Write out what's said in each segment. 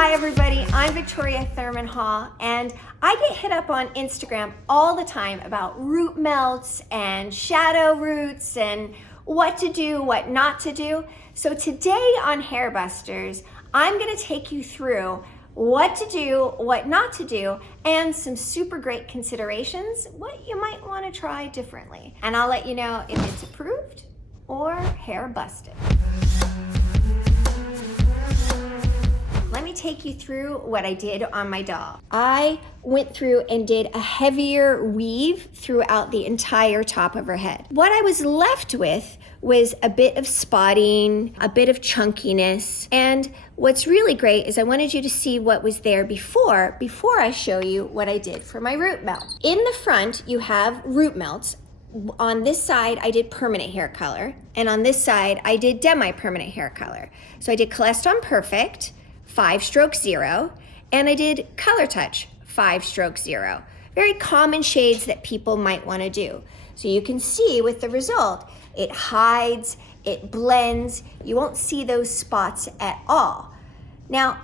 Hi everybody, I'm Victoria Thurman Hall, and I get hit up on Instagram all the time about root melts and shadow roots and what to do, what not to do. So today on Hairbusters, I'm gonna take you through what to do, what not to do, and some super great considerations, what you might wanna try differently. And I'll let you know if it's approved or hair busted. Let me take you through what I did on my doll. I went through and did a heavier weave throughout the entire top of her head. What I was left with was a bit of spotting, a bit of chunkiness, and what's really great is I wanted you to see what was there before I show you what I did for my root melt. In the front, you have root melts. On this side, I did permanent hair color, and on this side, I did demi-permanent hair color. So I did Celestone Perfect, 5-stroke 0, and I did Color Touch, 5-stroke 0. Very common shades that people might want to do. So you can see with the result, it hides, it blends, you won't see those spots at all. Now,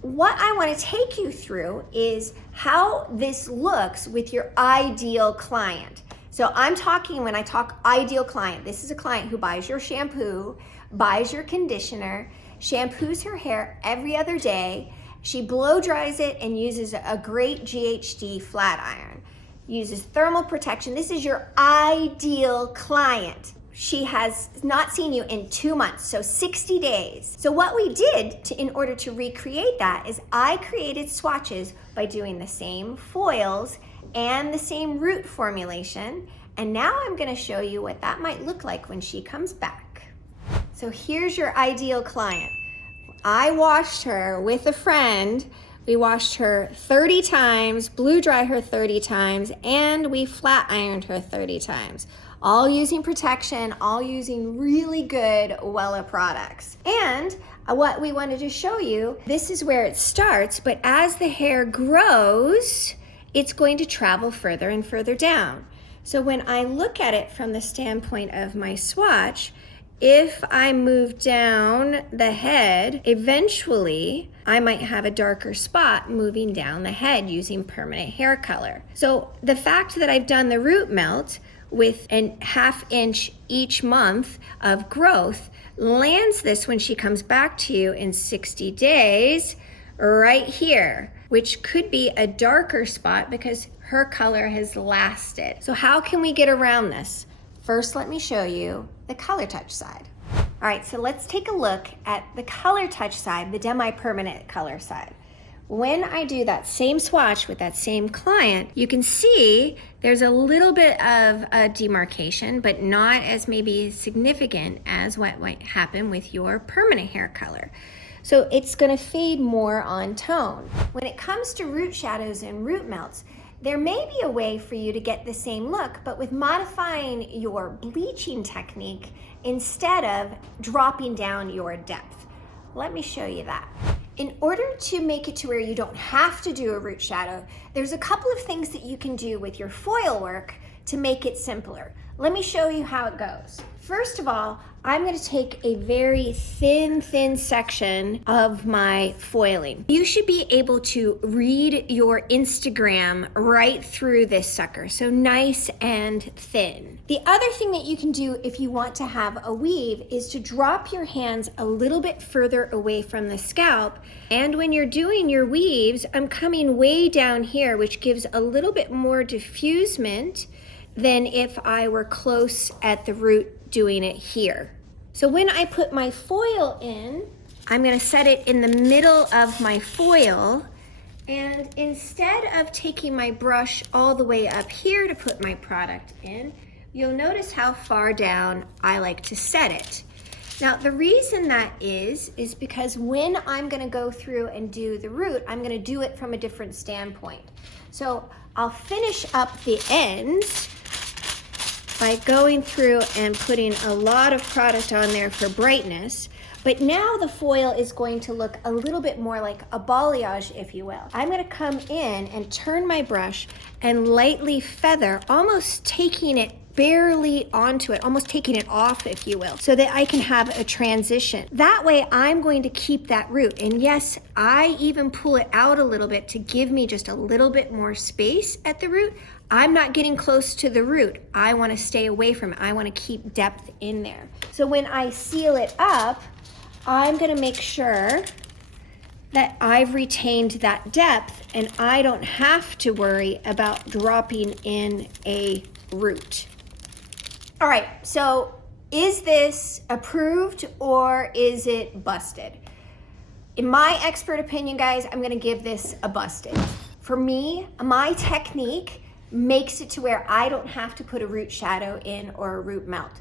what I want to take you through is how this looks with your ideal client. So I'm talking, when I talk ideal client, this is a client who buys your shampoo, buys your conditioner, shampoos her hair every other day. She blow dries it and uses a great GHD flat iron. Uses thermal protection. This is your ideal client. She has not seen you in 2 months, so 60 days. So what we did in order to recreate that is I created swatches by doing the same foils and the same root formulation. And now I'm gonna show you what that might look like when she comes back. So here's your ideal client. I washed her with a friend. We washed her 30 times, blew dry her 30 times, and we flat ironed her 30 times. All using protection, all using really good Wella products. And what we wanted to show you, this is where it starts, but as the hair grows, it's going to travel further and further down. So when I look at it from the standpoint of my swatch, if I move down the head, eventually I might have a darker spot moving down the head using permanent hair color. So the fact that I've done the root melt with a ½ inch each month of growth lands this when she comes back to you in 60 days right here, which could be a darker spot because her color has lasted. So how can we get around this? First, let me show you the Color Touch side. All right, so let's take a look at the Color Touch side, the demi-permanent color side. When I do that same swatch with that same client, you can see there's a little bit of a demarcation, but not as maybe significant as what might happen with your permanent hair color. So it's gonna fade more on tone. When it comes to root shadows and root melts, there may be a way for you to get the same look, but with modifying your bleaching technique instead of dropping down your depth. Let me show you that. In order to make it to where you don't have to do a root shadow, there's a couple of things that you can do with your foil work to make it simpler. Let me show you how it goes. First of all, I'm going to take a very thin section of my foiling. You should be able to read your Instagram right through this sucker, so nice and thin. The other thing that you can do if you want to have a weave is to drop your hands a little bit further away from the scalp, and when you're doing your weaves, I'm coming way down here, which gives a little bit more diffusement than if I were close at the root doing it here. So when I put my foil in, I'm gonna set it in the middle of my foil, and instead of taking my brush all the way up here to put my product in, you'll notice how far down I like to set it. Now the reason that is because when I'm gonna go through and do the root, I'm gonna do it from a different standpoint. So I'll finish up the ends by going through and putting a lot of product on there for brightness, but now the foil is going to look a little bit more like a balayage, if you will. I'm gonna come in and turn my brush and lightly feather, almost taking it barely onto it, almost taking it off, if you will, so that I can have a transition. That way I'm going to keep that root. And yes, I even pull it out a little bit to give me just a little bit more space at the root. I'm not getting close to the root. I want to stay away from it. I want to keep depth in there. So when I seal it up, I'm going to make sure that I've retained that depth and I don't have to worry about dropping in a root. All right, so is this approved or is it busted? In my expert opinion, guys, I'm gonna give this a busted. For me, my technique makes it to where I don't have to put a root shadow in or a root melt.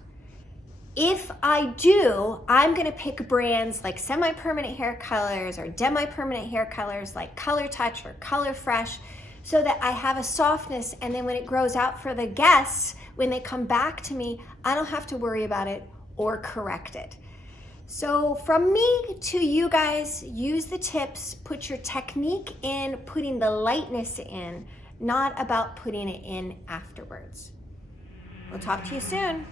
If I do, I'm gonna pick brands like semi-permanent hair colors or demi-permanent hair colors like Color Touch or Color Fresh, so that I have a softness, and then when it grows out for the guests, when they come back to me, I don't have to worry about it or correct it. So from me to you guys, use the tips, put your technique in putting the lightness in, not about putting it in afterwards. We'll talk to you soon.